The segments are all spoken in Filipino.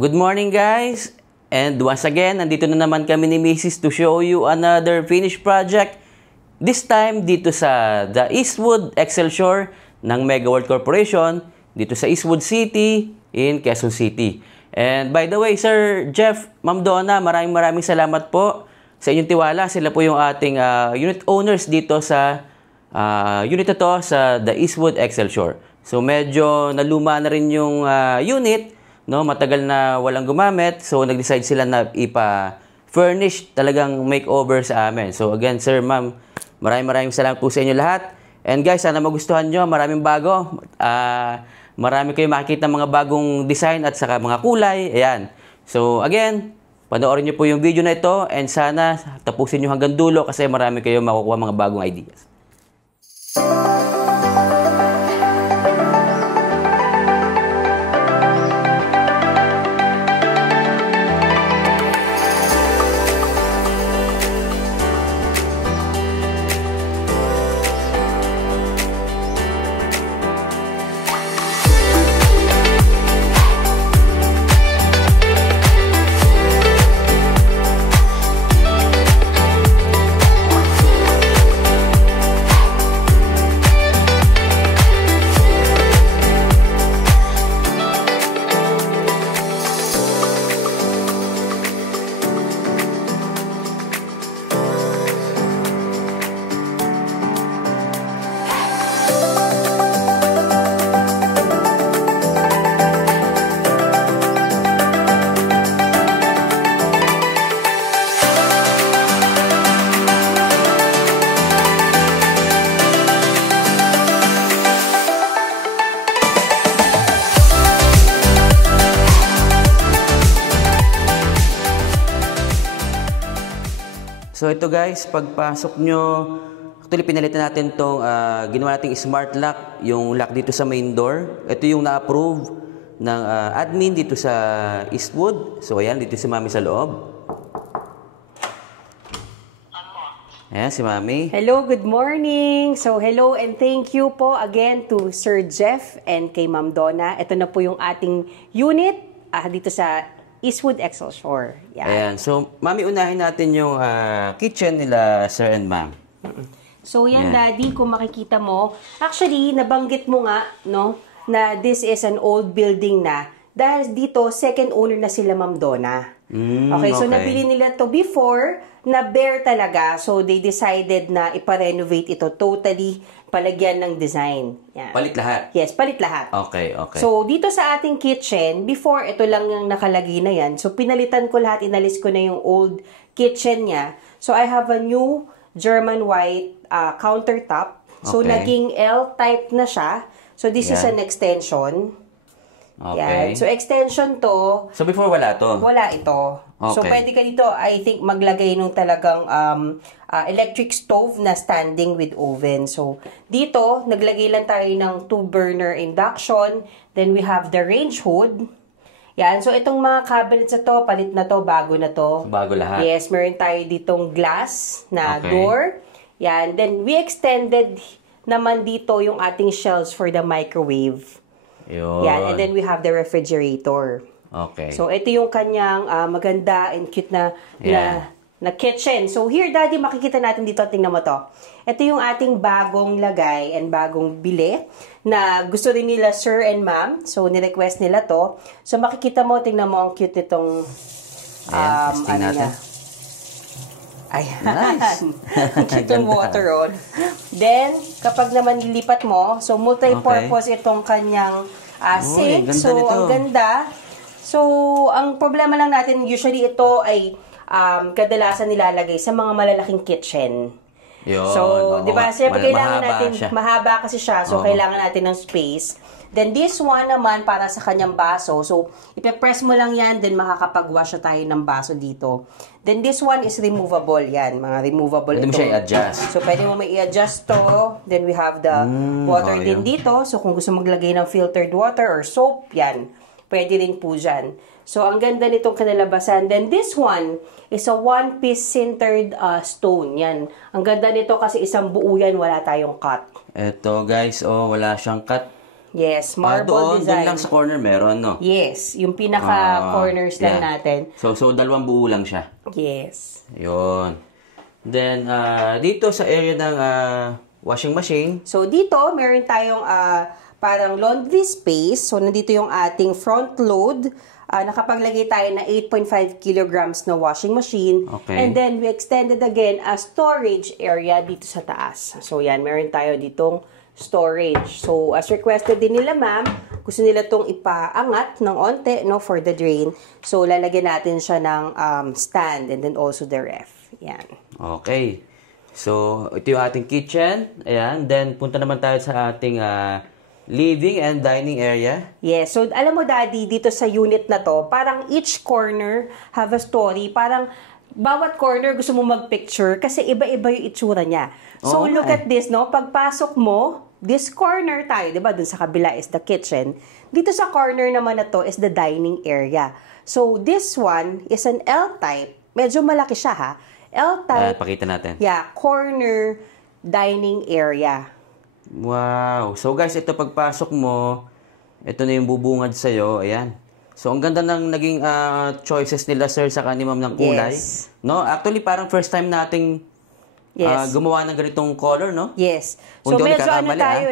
Good morning guys! And once again, nandito na naman kami ni Mrs. to show you another finished project. This time dito sa The Eastwood Excelsior ng Mega World Corporation dito sa Eastwood City in Quezon City. And by the way, Sir Jeff, Ma'am Donna, maraming salamat po sa inyong tiwala. Sila po yung ating unit owners dito sa unit na to sa The Eastwood Excelsior. So medyo naluma na rin yung unit. No, matagal na walang gumamit, so nag-decide sila na ipa-furnish talagang makeover sa amin. So again, sir, ma'am, maraming salamat po sa inyo lahat. And guys, sana magustuhan nyo, maraming bago. Marami kayo makikita mga bagong design at saka mga kulay. Ayan. So again, panoorin nyo po yung video na ito and sana tapusin nyo hanggang dulo kasi marami kayo makukuha mga bagong ideas. So ito guys, pagpasok nyo, actually pinalitan natin itong ginawa nating smart lock, yung lock dito sa main door. Ito yung na-approve ng admin dito sa Eastwood. So ayan, dito si Mami sa loob. Ayan, si Mami. Hello, good morning. So hello and thank you po again to Sir Jeff and kay Ma'am Donna. Ito na po yung ating unit dito sa Eastwood Excelsior. Yan. Ayan. So, Mami, unahin natin yung kitchen nila Sir and Ma'am. So, yan, Daddy, kung makikita mo, actually, nabanggit mo nga, no, na this is an old building na. Dahil dito, second owner na sila Ma'am Donna. Okay, so nabili nila to before, na bare talaga. So, they decided na ipa-renovate ito totally, palagyan ng design. Yan. Palit lahat? Yes, palit lahat. Okay, okay. So, dito sa ating kitchen, before, ito lang yung nakalagay na yan. So, pinalitan ko lahat, inalis ko na yung old kitchen niya. So, I have a new German white countertop. So, naging L-type na siya. So, this is an extension. Okay. Yan. So, extension to. So, before wala to? Wala ito. Okay. So, pwede ka dito, I think, maglagay nung talagang electric stove na standing with oven. So, dito, naglagay lang tayo ng 2-burner induction. Then, we have the range hood. Yan. So, itong mga cabinets na to, palit na to, bago na to. Bago lahat? Yes, meron tayo ditong glass na door. Yan. Then, we extended naman dito yung ating shelves for the microwave. Yun. Yan. And then, we have the refrigerator. Okay. So, ito yung kanyang maganda and cute na kitchen. So, here, Daddy, makikita natin dito. Tingnan mo to. Ito yung ating bagong lagay and bagong bili na gusto rin nila Sir and Ma'am. So, nirequest nila to. So, makikita mo, tingnan mo ang cute nitong testing natin. Ayan. Nice. Ang cute yung water rod. Then, kapag naman nilipat mo, so, multi-purpose itong kanyang sink. So, nito. Ang ganda. So, ang problema lang natin, usually ito ay kadalasan nilalagay sa mga malalaking kitchen. Yun, so, di ba, siyempre kailangan natin, siya. Mahaba kasi siya, so kailangan natin ng space. Then, this one naman, para sa kanyang baso. So, ipe-press mo lang yan, then makakapag-wash na tayo ng baso dito. Then, this one is removable yan. Mga removable ito. Pwede mo siya i-adjust. So, pwede mo mai-adjust to. Then, we have the water din dito. So, kung gusto maglagay ng filtered water or soap, yan. Pwede rin po dyan. So, ang ganda nitong kanalabasan. Then, this one is a one-piece sintered stone. Yan. Ang ganda nito kasi isang buo yan, wala tayong cut. Ito guys, wala siyang cut. Yes, marble Doon design. lang sa corner meron, no? Yes, yung pinaka-corners lang natin. So, dalawang buo lang siya. Yes. Yun. Then, dito sa area ng washing machine. So, dito, meron tayong parang laundry space. So, nandito yung ating front load. Nakapaglagay tayo na 8.5 kilograms na washing machine. Okay. And then, we extended again a storage area dito sa taas. So, yan, meron tayo ditong storage. So, as requested din nila, ma'am, gusto nila itong ipaangat ng onte, no, for the drain. So, lalagyan natin siya ng stand and then also the ref. Yan. Okay. So, ito yung ating kitchen. Ayan. Then, punta naman tayo sa ating living and dining area. Yes. So, alam mo, Daddy, dito sa unit na to, parang each corner have a story. Parang bawat corner gusto mo mag-picture kasi iba-iba yung itsura niya. So, look at this, no? Pagpasok mo, this corner tayo, di ba? Dun sa kabila is the kitchen. Dito sa corner naman na to is the dining area. So, this one is an L-type. Medyo malaki siya, ha? L-type. Pakita natin. Yeah, corner dining area. Wow. So, guys, ito pagpasok mo, ito na yung bubungad sa'yo. Ayan. So, ang ganda ng naging choices nila, sir, sa ni ma'am ng kulay. Yes. No? Actually, parang first time nating gumawa ng ganitong color, no? Yes. Kung So, di ako medyo ano nagkakamali, tayo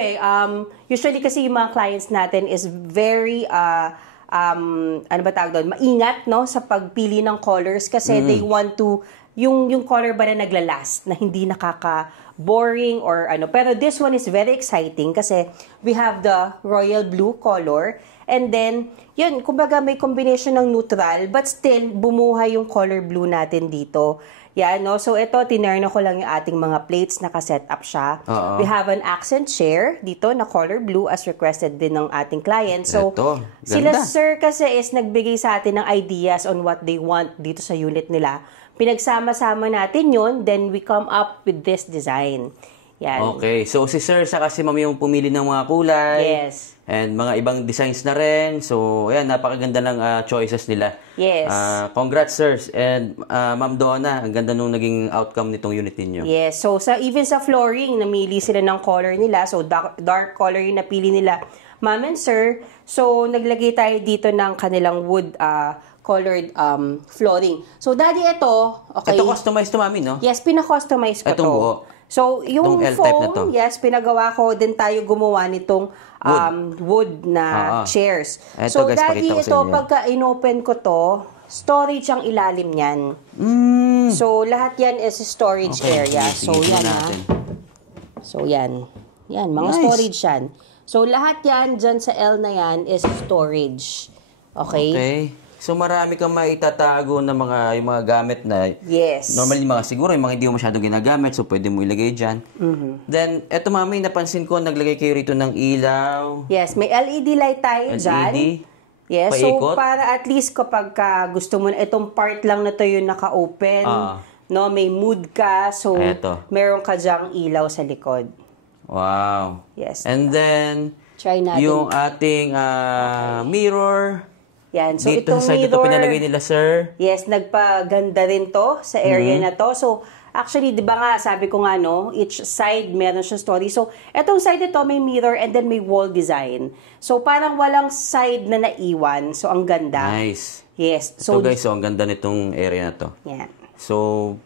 usually kasi yung mga clients natin is very, ano ba tawag doon? Maingat, no? Sa pagpili ng colors kasi they want to, yung color ba na naglalast, na hindi nakaka-boring or ano. Pero this one is very exciting kasi we have the royal blue color and then, yun, kumbaga may combination ng neutral but still bumuhay yung color blue natin dito. Yan, no? So, ito, tinerno ko lang yung ating mga plates, naka-set up siya. We have an accent chair dito na color blue as requested din ng ating client. So, ito, sila ganda. sir kasi is nagbigay sa atin ng ideas on what they want dito sa unit nila. Pinagsama-sama natin yun, then we come up with this design. Yan. Okay. So, si sir sa kasi ma'am yung pumili ng mga kulay. Yes. And mga ibang designs na rin. So, ayan, napakaganda ng choices nila. Yes. Congrats, sirs. And Ma'am Donna, ang ganda nung naging outcome nitong unit ninyo. Yes. So, even sa flooring, namili sila ng color nila. So, dark color yung napili nila. Ma'am and sir, so, naglagay tayo dito ng kanilang wood colored flooring. So, Daddy, ito, okay. Ito customized to, Mami, no? Yes, pina-customize ko Itong to. buo. So, yung Itong L-type na to. foam, yes, pinagawa ko din tayo gumawa nitong wood na chairs. Ito, So, guys, Daddy, pakita ko sa ito, inyo. pagka inopen ko to, storage ang ilalim niyan. So, lahat yan is storage area. So, yan So, yan. Yan, mga Nice. storage yan. So, lahat yan, dyan sa L na yan, is storage. Okay? Okay. So, marami kang maitatago na yung mga gamit na Yes. normally siguro yung mga hindi mo masyadong ginagamit, so pwede mo ilagay dyan. Then, eto mami, napansin ko, naglagay kayo rito ng ilaw. Yes, may LED light tayo dyan. Yes, Paikot? so para at least kapag gusto mo na, itong part lang na to yung naka-open, no, may mood ka, so Eto. meron ka dyang ilaw sa likod. Wow. Yes. And then, Try natin. yung ating mirror. Yan, so Dito itong sa side ito mirror, pinalagay nila, sir. yes, nagpaganda rin to sa area na to. So, actually, di ba nga, sabi ko nga, no, each side meron siyang story. So, etong side ito, may mirror and then may wall design. So, parang walang side na naiwan. So, ang ganda. Nice. Yes. So, So, guys, so ang ganda nitong area na to. yan. So,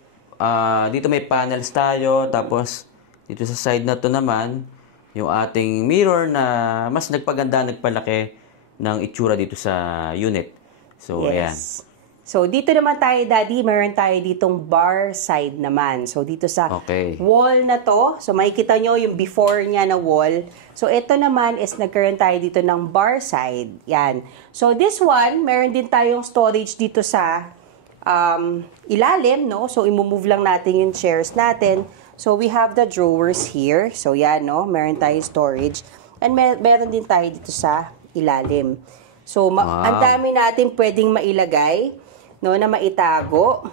dito may panels tayo. Tapos, dito sa side na to naman, yung ating mirror na mas nagpaganda, nagpalaki ng itsura dito sa unit. So, ayan. Yes. So, dito naman tayo, Daddy, meron tayo ditong bar side naman. So, dito sa wall na to, so makikita nyo yung before niya na wall. So, ito naman is nagkaroon tayo dito ng bar side. Yan. So, this one, meron din tayong storage dito sa ilalim, no? So, imove lang natin yung chairs natin. So, we have the drawers here. So, yan, no? Meron tayong storage. And meron din tayo dito sa ilalim. So, ang dami natin pwedeng mailagay, no, na maitago.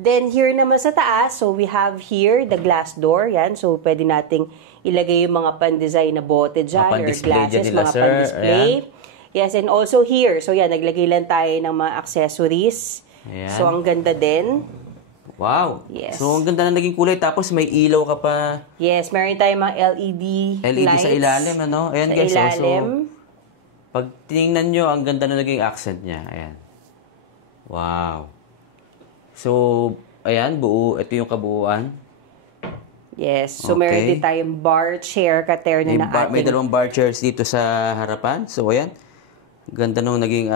Then, here naman sa taas, so we have here the glass door. Yan. So, pwede nating ilagay yung mga pan-design na bote dyan or glasses, mga pan-display. Yes, and also here. So, yan, naglagay lang tayo ng mga accessories. Ayan. So, ang ganda din. Wow. Yes. So, ang ganda na naging kulay. Tapos, may ilaw ka pa. Yes, meron tayong mga LED lights. Sa ilalim, ano? Ayan, sa guys. ilalim. So, pag tinignan nyo, ang ganda na naging accent niya. Ayan. Wow. So, ayan, buo. Ito yung kabuuan. Yes. So, Okay. meron din tayong bar chair katerno na ating... May dalawang bar chairs dito sa harapan. So, ayan. Ganda nung naging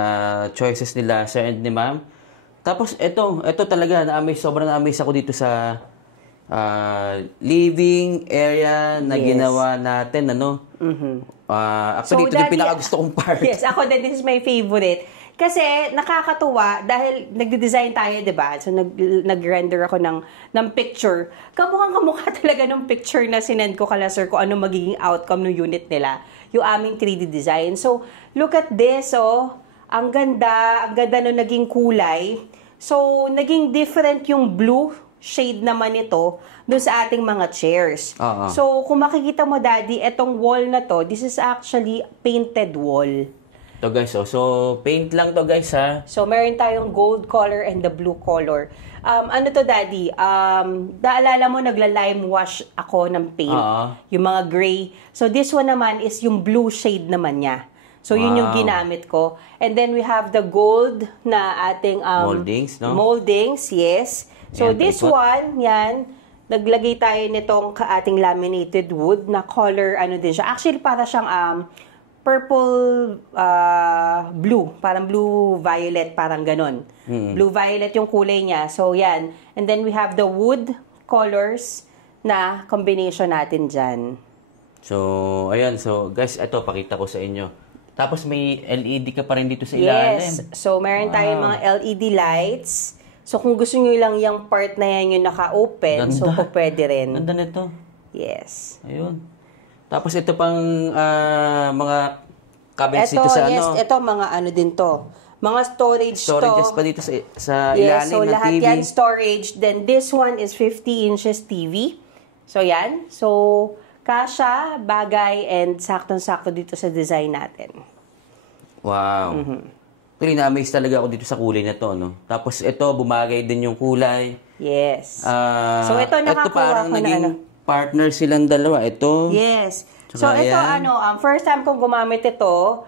choices nila, sir and ni ma'am. Tapos, ito talaga, sobrang na-amaze ako dito sa living area na ginawa natin, ano? Actually, ito yung pinaka-gusto kong part. Yes, ako din, this is my favorite. Kasi nakakatuwa dahil nagde-design tayo, 'di ba? So nag-render ako ng picture. Kamukhang-kamukha talaga ng picture na sinend ko kala sir kung ano magiging outcome ng unit nila, yung aming 3D design. So look at this, oh. Ang ganda nung naging kulay. So naging different yung blue shade naman ito doon sa ating mga chairs. So kung makikita mo, Daddy, etong wall na to, this is actually painted wall. To guys, so paint lang to guys, ha. So meron tayong gold color and the blue color. Ano to, Daddy? Naalala mo nagla-lime wash ako ng paint, yung mga gray. So this one naman is yung blue shade naman niya. So yun yung ginamit ko. And then we have the gold na ating moldings, no? Moldings, yes. So Ayan, this one, yan, naglagay tayo nitong ating laminated wood na color, ano din siya. Actually, para siyang purple blue, parang blue-violet, parang ganon. Blue-violet yung kulay niya. So, yan. And then we have the wood colors na combination natin dyan. So, ayan. So, guys, ito, pakita ko sa inyo. Tapos, may LED ka pa rin dito sa ilalim. Yes. So, meron tayong mga LED lights. So, kung gusto nyo lang yung part na yan yung naka-open, so, pwede rin. Ganda nito. Yes. Ayun. Tapos ito pang mga cabinets dito sa ano. Yes, ito mga ano din to. Mga storage to. Storages pa dito sa ilalim so ng lahat TV. yan storage. Then this one is 50 inches TV. So yan. So kasha, bagay, and saktong-sakto dito sa design natin. Wow. Actually, na-amaze talaga ako dito sa kulay na to, no? Tapos ito, bumagay din yung kulay. Yes. So ito nakakuha parang ko naging na ano. partner silang dalawa. Ito. Yes. So, Tsaka ito, ayan. first time kong gumamit ito,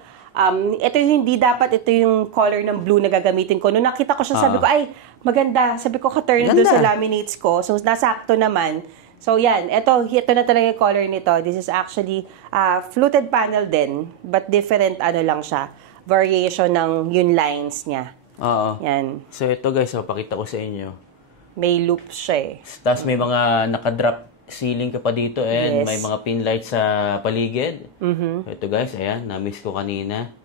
ito yung hindi dapat, ito yung color ng blue na gagamitin ko. Nung nakita ko siya, sabi ko, ay, maganda. Sabi ko, ka-turn doon sa laminates ko. So, nasakto naman. So, yan. Ito na talaga yung color nito. This is actually fluted panel din, but different, lang siya. Variation ng yung lines niya. Oo. Yan. So, ito guys, pakita ko sa inyo. May loops siya eh. Tapos may mga nakadrop ceiling ka pa dito and Yes. may mga pin lights sa paligid. So, ito guys, ayan, na-miss ko kanina.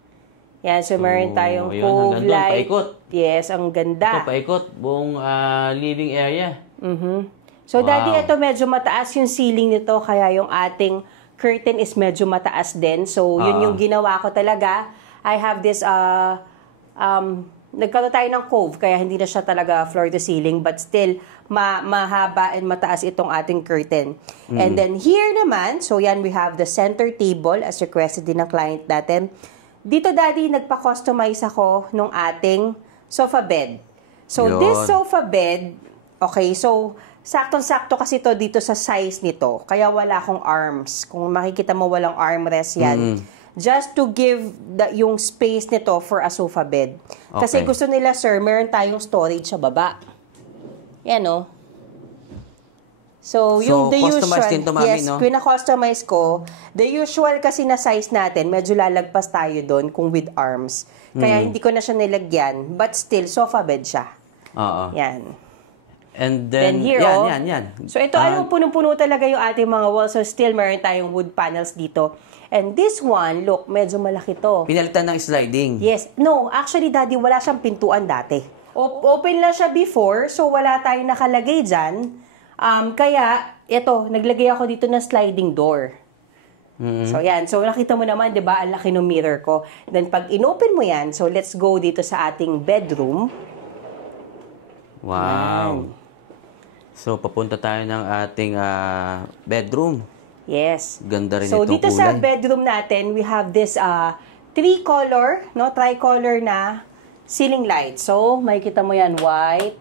Yan, so meron tayong ayun, cove hanggang doon, light. paikot. Yes, ang ganda. Ito, paikot, buong living area. So, Daddy, ito medyo mataas yung ceiling nito, kaya yung ating curtain is medyo mataas din. So, yun yung ginawa ko talaga. I have this, nagkaroon tayo ng cove, kaya hindi na siya talaga floor to ceiling, but still, mahaba and mataas itong ating curtain. And then, here naman, so yan, we have the center table, as requested din ng client natin. Dito, Daddy, nagpa-customize ako nung ating sofa bed. So, Yun. this sofa bed, okay, so, saktong-sakto kasi to dito sa size nito. Kaya wala akong arms. Kung makikita mo, walang armrest yan. Just to give yung space nito for a sofa bed. Kasi gusto nila, sir, meron tayong storage sa baba. Yan, no? So, yung the usual, din to, Mami, no? pina-customize ko. The usual kasi na size natin, medyo lalagpas tayo doon kung with arms. Kaya hindi ko na siya nilagyan. But still, sofa bed siya. Oo. Yan. And then, here, yan. So, ito, punong-puno talaga yung ating mga walls. So, still, meron tayong wood panels dito. And this one, look, medyo malaki to. Pinalitan ng sliding. Yes. No, actually, Daddy, wala siyang pintuan dati. Open lang siya before, so wala tayong nakalagay dyan. Kaya, ito, naglagay ako dito ng sliding door. So, yan. So, nakita mo naman, di ba, ang laki ng mirror ko. Then, pag inopen mo yan, so let's go dito sa ating bedroom. Wow. Yan. So, papunta tayo ng ating bedroom. Yes. Ganda rin So, itong dito kulay. sa bedroom natin, we have this tricolor na ceiling light. So, makikita mo yan, white,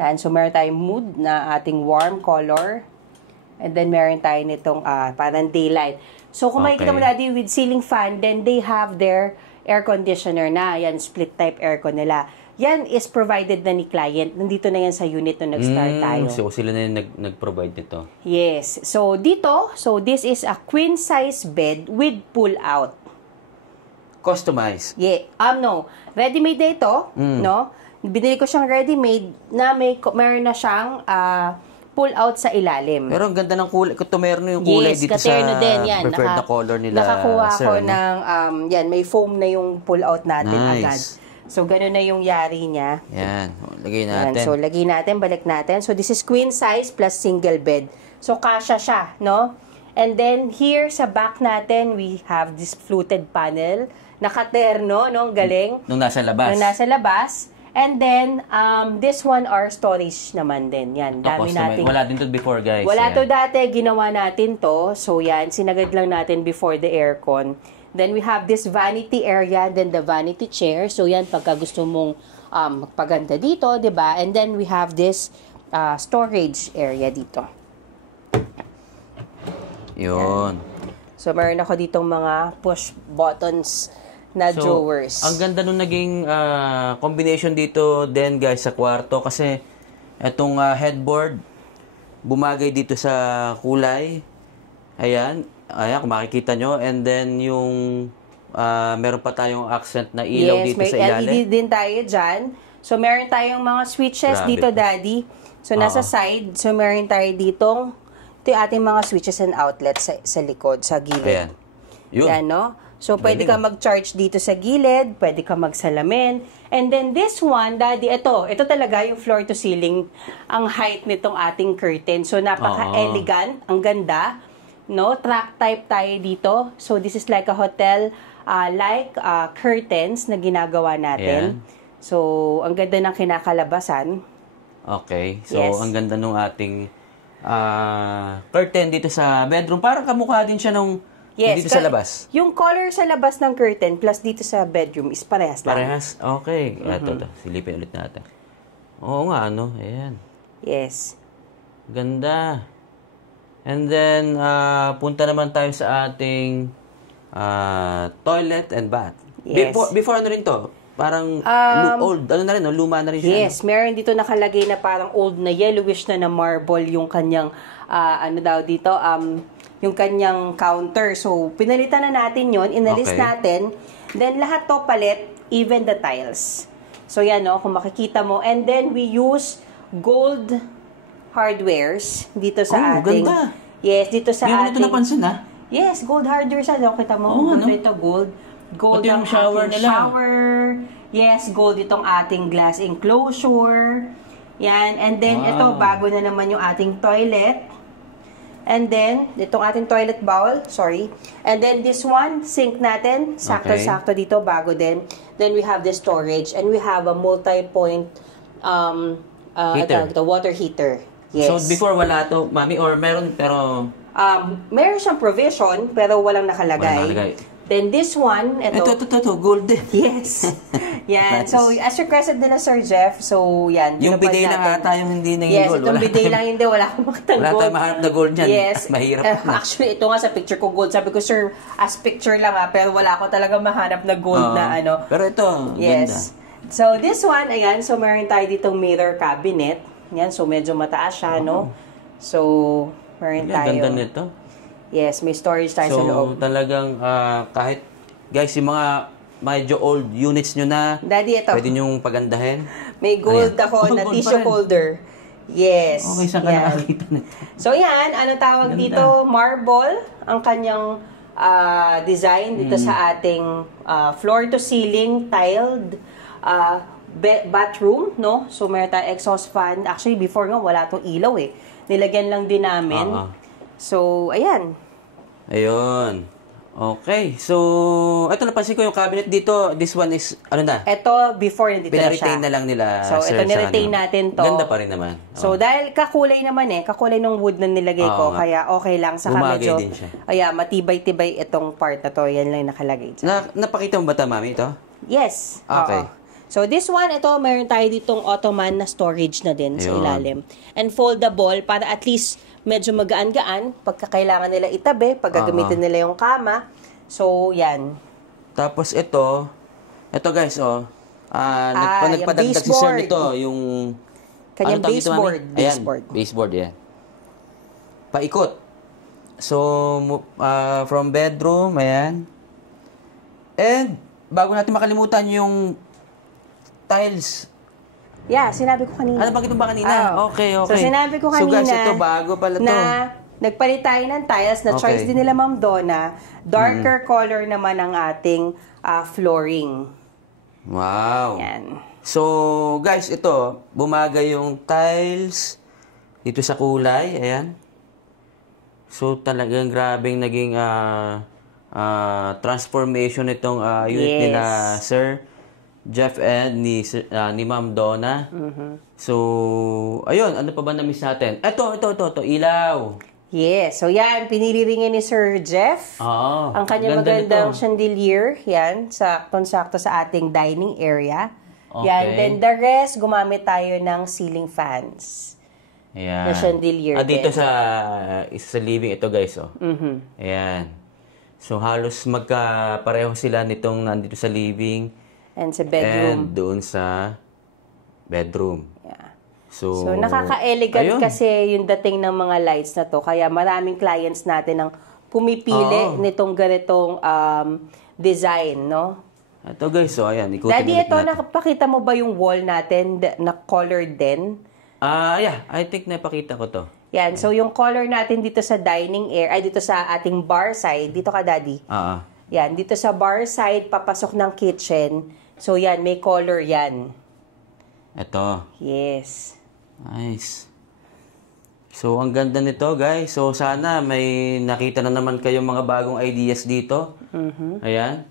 Yan. So, meron tayong mood na ating warm color. And then, meron tayo nitong parang daylight. So, kung makikita mo Daddy with ceiling fan, then they have their air conditioner na. Yan, split type aircon nila. Yan is provided na ni client. Nandito na yan sa unit nung nag-start tayo. So, sila na yung nag-provide nito. Yes. So, dito, this is a queen size bed with pull out. Customized? Yeah. No. Ready-made na ito, no? Binili ko siyang ready-made na meron na siyang pull-out sa ilalim. Pero ang ganda ng kulay. Katerno yung kulay dito sa din, yan. preferred na color nila. Nakakuha sir, ko ng, yan, may foam na yung pull-out natin nice. agad. So, gano'n na yung yari niya. Yan. Lagay natin. Yan. So, lagay natin, balik natin. So, this is queen size plus single bed. So, kasya siya, no? And then, here sa back natin, we have this fluted panel. Nakaterno, no? Galing. Nung nasa labas. Nung nasa labas. And then, this one are storage naman din. Yan, dami natin. Wala din to before, guys. Wala to dati, ginawa natin to. So, yan, sinagad lang natin before the aircon. Then, we have this vanity area, then the vanity chair. So, yan, pagka gusto mong magpaganda dito, di ba? And then, we have this storage area dito. Yun. So, meron ako ditong mga push buttons na drawers. Ang ganda nung naging combination dito din guys sa kwarto kasi itong headboard bumagay dito sa kulay. Ayan, kung makikita nyo. And then yung meron pa tayong accent na ilaw dito sa ilalim. Yes, may LED din tayo dyan. So meron tayong mga switches dito, Daddy. So nasa side, so meron tayo ditong ito yung ating mga switches and outlets sa likod, sa gilid. Ayan. Yun. Yan, no? So, pwede ka mag-charge dito sa gilid, pwede ka magsalamin. And then, this one, Daddy, ito talaga yung floor to ceiling, ang height nitong ating curtain. So, napaka-elegant, ang ganda, no? Track type tayo dito. So, this is like a hotel, curtains na ginagawa natin. Ayan. So, ang ganda ng kinakalabasan. Okay. So, ang ganda nung ating curtain dito sa bedroom. Parang kamukha din siya nung dito sa labas. Yung color sa labas ng curtain plus dito sa bedroom is parehas lang. Parehas? Okay. Ito. Silipin ulit natin. Oo nga, ano? Ayan. Yes. Ganda. And then, punta naman tayo sa ating toilet and bath. Yes. Before ano rin to? Parang old. Ano na rin, no? Luma na rin siya. Yes. Meron dito nakalagay na parang old na yellowish na marble yung kanyang, yung kanyang counter. So, pinalitan na natin yon, inalis natin. Then, lahat to palit, even the tiles. So, yan, no, kung makikita mo. And then, we use gold hardwares dito sa ating... Ganda. Yes, dito sa ating... Hindi ko napansin, ha? Yes, gold hardwares. Ano, kita mo? Oo, ano? Ito, gold. Gold yung shower nila. Shower. Yes, gold itong ating glass enclosure. Yan. And then, ito, bago na naman yung ating toilet. And then, itong ating toilet bowl, sorry. And then, this one, sink natin. Sakto-sakto dito, bago din. Then, we have the storage. And we have a multi-point the water heater. Yes. So, before wala to, Mami, or meron, pero... meron siyang provision, pero walang nakalagay. Then, this one, ito, golden. Yes. Yan. Nice. So, as requested nila, Sir Jeff, so, yan. Yung bidet lang ata yung hindi naging gold. Yes, itong bidet lang hindi. Wala akong makitang gold. Wala tayong mahanap na gold dyan. Yes. Mahirap na. Actually, ito nga sa picture ko gold. Sabi ko, Sir, as picture lang pero wala ako talaga mahanap na gold na ano. Pero ito, yes. Ganda. So, this one, ayan. So, meron tayo ditong mirror cabinet. Yan. So, medyo mataas siya, no? So, meron tayo. Ganda nito. Yes, may storage tayo sa loob. So, talagang kahit, guys, yung mga medyo old units nyo na, Daddy, ito. pwede nyong pagandahin. May gold ako na tissue holder. Yes. Okay, saan ka nakakita nito? So, yan. Ano tawag dito? Marble. Ang kanyang design dito sa ating floor-to-ceiling tiled bathroom, no? So, meron tayong exhaust fan. Actually, before nga, wala tong ilaw eh. Nilagyan lang din namin. So, ayan. Ayun. Okay. So, ito napansin ko yung cabinet dito. This one is, ano na? Ito, before nandito na siya. Pinaretain na lang nila. So, ito niretain natin to. Ganda pa rin naman. So, dahil kakulay naman kakulay ng wood na nilagay ko, kaya okay lang. Saka bumagay medyo, din siya. matibay-tibay itong part na to. Yan lang nakalagay. Napakita mo ba ito, Mami, ito? Yes. Okay. So, this one, ito, meron tayo ditong ottoman na storage na din sa Ayun. ilalim. And foldable para at least medyo magaan-gaan pagka kailangan nila itabi, pag gagamitin nila yung kama. So, yan. Tapos ito guys, nagpadagdag si sir nito, yung kanyang tawag dito, baseboard. Mami? Ayan, baseboard, yan. Paikot. So, from bedroom, ayan. And, bago natin makalimutan yung tiles. Yeah, sinabi ko kanina. Ano, bakit mo ba kanina? Okay. So, sinabi ko kanina so, guys, ito, bago pala to. Na nagpalit tayo ng tiles na choice din nila Ma'am Donna. Darker color naman ang ating flooring. Wow. Yan. So, guys, ito, bumagay yung tiles dito sa kulay. Ayan. So, talagang grabing naging transformation itong unit nila, Sir Jeff and ni Ma'am Donna. So, ayun, ano pa ba na-miss natin? Ito, ilaw. Yes. So, yan, pinili rin ni Sir Jeff. Oo. Ang kanyang magandang chandelier. Yan, saktong-sakto sa ating dining area. Okay. Yan. Then, the rest, gumamit tayo ng ceiling fans. Ayan. Na chandelier dito din. sa living ito, guys, oh. Ayan. So, halos magkapareho sila nitong nandito sa living. And sa bedroom. And doon sa bedroom. Yeah. So, nakaka-elegant kasi yung dating ng mga lights na to. Kaya maraming clients natin ang pumipili nitong ganitong design, no? Ito guys, so ayan, ikutin Daddy, ulit ito, natin. nakapakita mo ba yung wall natin na colored din? Yeah, I think napakita ko to. Yan, so yung color natin dito sa dining area, dito sa ating bar side, dito ka Daddy. Yan, dito sa bar side, papasok ng kitchen. So yan, may color yan. Ito. Yes. Nice. So, ang ganda nito, guys. So, sana may nakita na naman kayong mga bagong ideas dito. Ayan.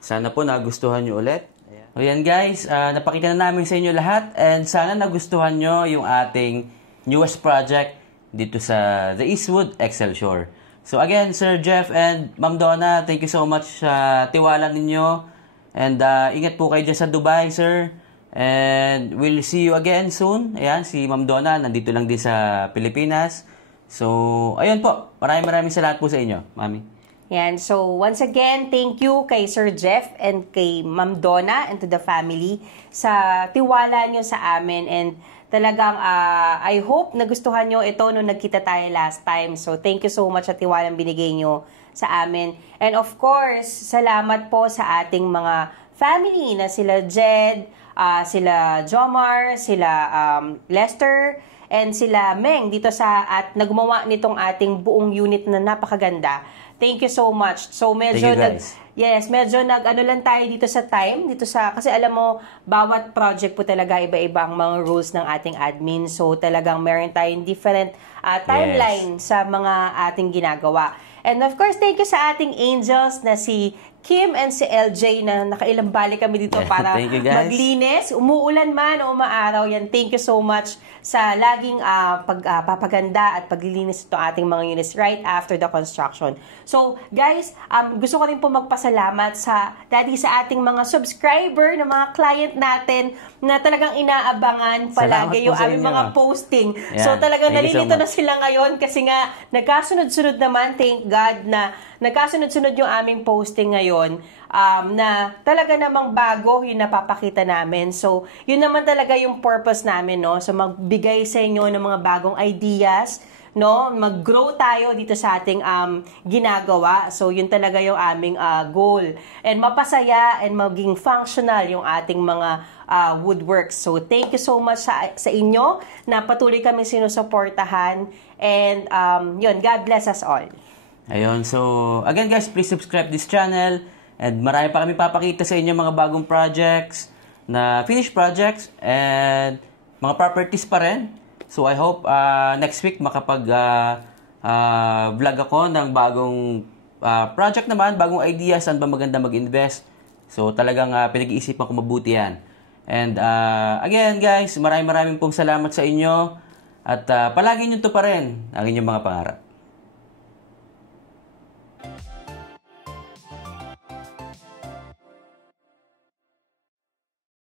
Sana po nagustuhan nyo ulit. Ayan, guys. Napakita na namin sa inyo lahat. And sana nagustuhan nyo yung ating newest project dito sa The Eastwood Excelsior. So, again, Sir Jeff and Ma'am Donna, thank you so much sa tiwala ninyo. And ingat po kayo dyan sa Dubai, sir. And we'll see you again soon. Ayan, si Ma'am Donna, nandito lang din sa Pilipinas. So, ayun po. Maraming salamat po sa inyo, Mami. Yan. So, once again, thank you kay Sir Jeff and kay Ma'am Donna and to the family sa tiwala nyo sa amin. And talagang, I hope nagustuhan nyo ito nung nagkita tayo last time. So, thank you so much sa tiwalang binigay nyo sa amin. And of course, salamat po sa ating mga family na sila Jed, sila Jomar, sila Lester, and sila Meng dito at naggumawa nitong ating buong unit na napakaganda. Thank you so much. So medyo medyo ano lang tayo dito sa time, kasi alam mo bawat project po talaga iba-iba ang mga rules ng ating admin. So talagang meron tayong different timeline sa mga ating ginagawa. And of course, thank you sa ating angels na si Kim and si LJ na nakailang balik kami dito para maglinis. Umuulan man o umaaraw yan. Thank you so much sa laging pagpapaganda at paglilinis ito ating mga units right after the construction. So, guys, gusto ko rin po magpasalamat sa ating mga subscriber na mga client natin na talagang inaabangan palagi yung aming mga posting. Yeah, so, talagang nalilito na sila ngayon kasi nga nagkasunod-sunod naman, thank God na nagkasunod-sunod yung aming posting ngayon na talaga namang bago yung napapakita namin. So, yun naman talaga yung purpose namin, no? So, magbigay sa inyo ng mga bagong ideas, no? Mag-grow tayo dito sa ating ginagawa. So, yun talaga yung aming goal. And mapasaya and maging functional yung ating mga woodworks. So, thank you so much sa inyo na patuloy kami sinusuportahan. And, yun, God bless us all. Ayun, so again guys, please subscribe this channel and marami pa kami papakita sa inyo mga bagong projects na finished projects and mga properties pa rin. So I hope next week makapag vlog ako ng bagong project naman, bagong ideas, saan ba maganda mag-invest. So talagang pinag-iisipan ko mabuti yan. And again guys, maraming pong salamat sa inyo at palagi nyo to pa rin ang inyong mga pangarap.